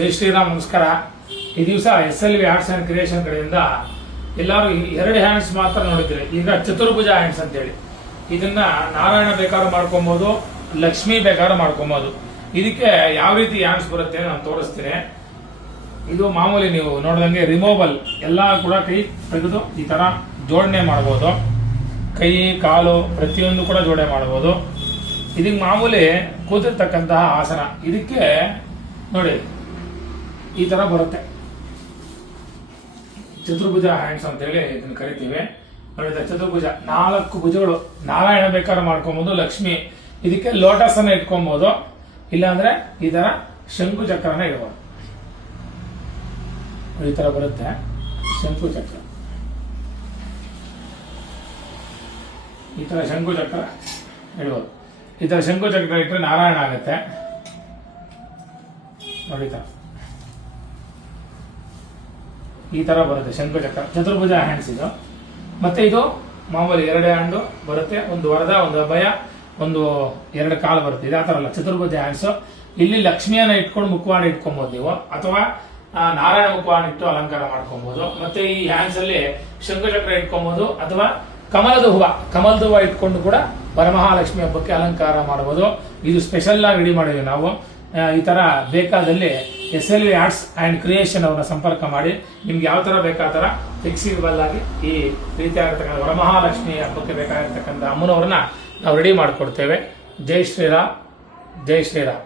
ಜೈ ಶ್ರೀರಾಮ್. ನಮಸ್ಕಾರ. ಈ ದಿವಸ SLV ಆರ್ಟ್ಸ್ ಅಂಡ್ ಕ್ರಿಯೇಷನ್ ಕಡೆಯಿಂದ ಎಲ್ಲರೂ 2 ಹ್ಯಾಂಡ್ಸ್ ಮಾತ್ರ ನೋಡಿದ್ರಿ. ಈಗ ಚತುರ್ಭುಜ ಹ್ಯಾಂಡ್ಸ್ ಅಂತೇಳಿ ಇದನ್ನ ನಾರಾಯಣ ಬೇಕಾದ್ರೂ ಮಾಡ್ಕೊಬಹುದು, ಲಕ್ಷ್ಮಿ ಬೇಕಾದ್ರೂ ಮಾಡ್ಕೊಬಹುದು. ಇದಕ್ಕೆ ಯಾವ ರೀತಿ ಹ್ಯಾಂಡ್ಸ್ ಬರುತ್ತೆ ನಾನು ತೋರಿಸ್ತೀನಿ. ಇದು ಮಾಮೂಲಿ ನೀವು ನೋಡ್ದಂಗೆ ರಿಮೂವಲ್ ಎಲ್ಲ ಕೂಡ ಕೈ ತೆಗೆದು ಈ ತರ ಜೋಡಣೆ ಮಾಡಬಹುದು. ಕೈ ಕಾಲು ಪ್ರತಿಯೊಂದು ಕೂಡ ಜೋಡಣೆ ಮಾಡಬಹುದು. ಇದಕ್ಕೆ ಮಾಮೂಲಿ ಕೂತಿರ್ತಕ್ಕಂತಹ ಆಸನ. ಇದಕ್ಕೆ ನೋಡಿ ಈ ತರ ಬರುತ್ತೆ. ಚತುರ್ಭುಜ ಹ್ಯಾಂಡ್ಸ್ ಅಂತ ಹೇಳಿ ಇದನ್ನ ಕರಿತೀವಿ. ನೋಡಿ ಚತುರ್ಭುಜ 4 ಭುಜಗಳು. ನಾರಾಯಣ ಬೇಕಾದ್ರೆ ಮಾಡ್ಕೊಬಹುದು, ಲಕ್ಷ್ಮಿ. ಇದಕ್ಕೆ ಲೋಟಸ್ ಅನ್ನ ಇಟ್ಕೊಬಹುದು, ಇಲ್ಲಾಂದ್ರೆ ಈ ತರ ಶಂಕು ಚಕ್ರನ ಇಡಬಹುದು. ಈ ತರ ಬರುತ್ತೆ ಶಂಕು ಚಕ್ರ. ಈ ತರ ಶಂಕು ಚಕ್ರ ಇಡಬಹುದು. ಈ ತರ ಶಂಕು ಚಕ್ರ ಇಟ್ಟರೆ ನಾರಾಯಣ ಆಗುತ್ತೆ. ನೋಡಿ ಈ ತರ ಬರುತ್ತೆ ಶಂಕು ಚಕ್ರ. ಚತುರ್ಭುಜ ಹ್ಯಾಂಡ್ಸ್ ಇದು. ಮತ್ತೆ ಇದು ಮಾಮೂಲಿ 2 ಹ್ಯಾಂಡ್ ಬರುತ್ತೆ. ಒಂದು ವರದ, ಒಂದು ಅಭಯ, ಒಂದು 2 ಕಾಲು ಬರುತ್ತೆ. ಇದೇ ತರ ಅಲ್ಲ ಚತುರ್ಭುಜ ಹ್ಯಾಂಡ್ಸ್. ಇಲ್ಲಿ ಲಕ್ಷ್ಮಿಯನ್ನ ಇಟ್ಕೊಂಡು ಮುಖವಾಡ ಇಟ್ಕೊಬಹುದು ನೀವು, ಅಥವಾ ನಾರಾಯಣ ಮುಖವಾಡ ಇಟ್ಟು ಅಲಂಕಾರ ಮಾಡ್ಕೊಬಹುದು. ಮತ್ತೆ ಈ ಹ್ಯಾಂಡ್ಸ್ ಅಲ್ಲಿ ಶಂಕುಚಕ್ರ ಇಟ್ಕೊಬಹುದು, ಅಥವಾ ಕಮಲದ ಹೂವ ಇಟ್ಕೊಂಡು ಕೂಡ ವರಮಹಾಲಕ್ಷ್ಮಿ ಹಬ್ಬಕ್ಕೆ ಅಲಂಕಾರ ಮಾಡಬಹುದು. ಇದು ಸ್ಪೆಷಲ್ ಆಗಿ ರೆಡಿ ಮಾಡಿದ್ವಿ ನಾವು. ಈ ತರ ಬೇಕಾದಲ್ಲಿ SLV ಆರ್ಟ್ಸ್ ಅಂಡ್ ಕ್ರಿಯೇಷನ್ ಅವರ ಸಂಪರ್ಕ ಮಾಡಿ ನಿಮ್ಗೆ ಯಾವ ತರ ಬೇಕಾ ತರ ಫ್ಲೆಕ್ಸಿಬಲ್ ಆಗಿ ಈ ರೀತಿಯಾಗಿರ್ತಕ್ಕಂಥ ವರಮಹಾಲಕ್ಷ್ಮಿ ಹಬ್ಬಕ್ಕೆ ಬೇಕಾಗಿರ್ತಕ್ಕಂಥ ಅಮ್ಮನವ್ರನ್ನ ನಾವು ರೆಡಿ ಮಾಡಿಕೊಡ್ತೇವೆ. ಜೈ ಶ್ರೀರಾಮ್, ಜೈ ಶ್ರೀರಾಮ್.